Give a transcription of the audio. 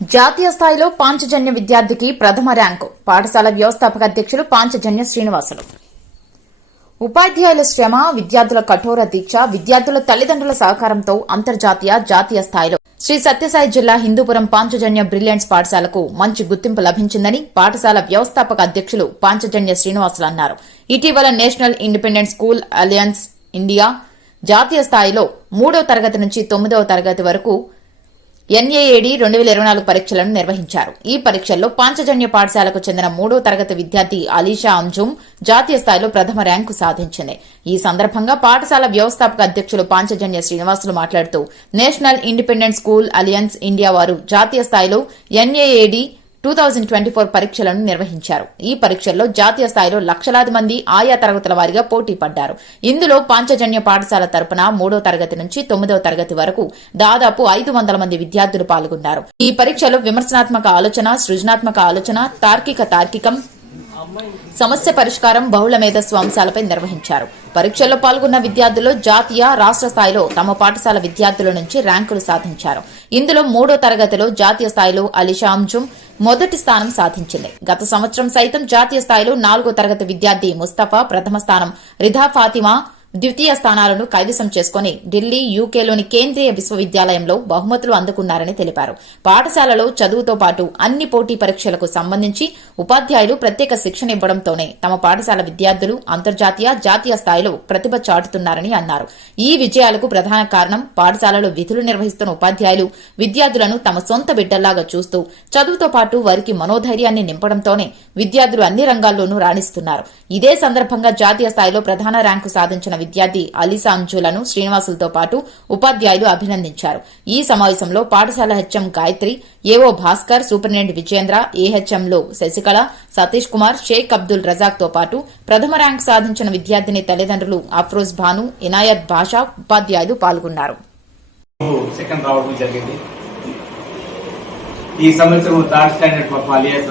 జాతీయ స్థాయిలో పాంచజన్య విద్యార్థికి ప్రథమ ర్యాంకు. పాఠశాల వ్యవస్థాపక అధ్యక్షులు పాంచజన్య శ్రీనివాసులు. ఉపాధ్యాయుల శ్రమ, విద్యార్థుల కఠోర దీక్ష, విద్యార్థుల తల్లిదండ్రుల సహకారంతో అంతర్జాతీయ, జాతీయ స్థాయిలో శ్రీ సత్యసాయి జిల్లా హిందూపురం పాంచజన్య బ్రిలియంట్స్ పాఠశాలకు మంచి గుర్తింపు లభించిందని పాఠశాల వ్యవస్థాపక అధ్యక్షులు పాంచజన్య శ్రీనివాసులు అన్నారు. ఇటీవల national independent school alliance India జాతీయ స్థాయిలో 3వ తరగతి నుంచి 9వ తరగతి వరకు NAAD 2024 పరీక్షలను నిర్వహించారు. ఈ పరీక్షల్లో పాంచజన్య పాఠశాలకు చెందిన 3వ తరగతి విద్యార్థి అలీషా అంజుమ్ జాతీయ స్థాయిలో ప్రథమ ర్యాంకు సాధించింది. ఈ సందర్భంగా పాఠశాల వ్యవస్థాపక అధ్యక్షులు పాంచజన్య శ్రీనివాసులు మాట్లాడుతూ national independent school alliance India వారు జాతీయ స్థాయిలో NAAD 2024 పరీక్షలను నిర్వహించారు. ఈ పరీక్షల్లో జాతీయ స్థాయిలో లక్షలాది మంది ఆయా తరగతుల వారీగా పోటీ పడ్డారు. ఇందులో పాంచజన్య పాఠశాల తరపున 3వ తరగతి నుంచి 9వ తరగతి వరకు దాదాపు 500 మంది విద్యార్థులు పాల్గొన్నారు. ఈ పరీక్షలో విమర్శనాత్మక ఆలోచన, సృజనాత్మక ఆలోచన, తార్కికం, సమస్య పరిష్కారం, బహుళ మేధస్సు అంశాలపై నిర్వహించారు. పరీక్షల్లో పాల్గొన్న విద్యార్థులు జాతీయ, రాష్ట్ర స్థాయిలో తమ పాఠశాల విద్యార్థుల నుంచి ర్యాంకులు సాధించారు. ఇందులో 3వ తరగతిలో జాతీయ స్థాయిలో అలీషా అంజుమ్ మొదటి స్థానం సాధించింది. గత సంవత్సరం సైతం జాతీయ స్థాయిలో 4వ తరగతి విద్యార్థి ముస్తఫా ప్రథమ స్థానం, రిధా ఫాతిమా ద్వితీయ స్థానాలను కైవసం చేసుకుని ఢిల్లీ, యూకేలోని కేంద్రీయ విశ్వవిద్యాలయంలో బహుమతులు అందుకున్నారని తెలిపారు. పాఠశాలలో చదువుతో పాటు అన్ని పోటీ పరీక్షలకు సంబంధించి ఉపాధ్యాయులు ప్రత్యేక శిక్షణ ఇవ్వడంతోనే తమ పాఠశాల విద్యార్థులు అంతర్జాతీయ, జాతీయ స్థాయిలో ప్రతిభ చాటుతున్నారని అన్నారు. ఈ విజయాలకు ప్రధాన కారణం పాఠశాలలో విధులు నిర్వహిస్తున్న ఉపాధ్యాయులు విద్యార్థులను తమ సొంత బిడ్డల్లాగా చూస్తూ చదువుతో పాటు వారికి మనోధైర్యాన్ని నింపడంతోనే విద్యార్థులు అన్ని రంగాల్లోనూ రాణిస్తున్నారు. ఇదే సందర్భంగా జాతీయ స్థాయిలో ప్రధాన ర్యాంకు సాధించిన విద్యార్థి అలీసా అంజులను శ్రీనివాసులతో పాటు ఉపాధ్యాయులు అభినందించారు. ఈ సమావేశంలో పాఠశాల HM Gayatri, AO Bhaskar, superintendent Vijayendra, ఏహెచ్ఎంలు శశికళ, సతీష్ కుమార్, షేక్ అబ్దుల్ రజాక్ తో పాటు ప్రథమ ర్యాంకు సాధించిన విద్యార్థిని తల్లిదండ్రులు అఫ్రోజ్ భాను, ఇనాయత్ భాషా, ఉపాధ్యాయులు పాల్గొన్నారు. ఈ సంవత్సరం థర్డ్ స్టాండర్డ్ పాప అలియాస్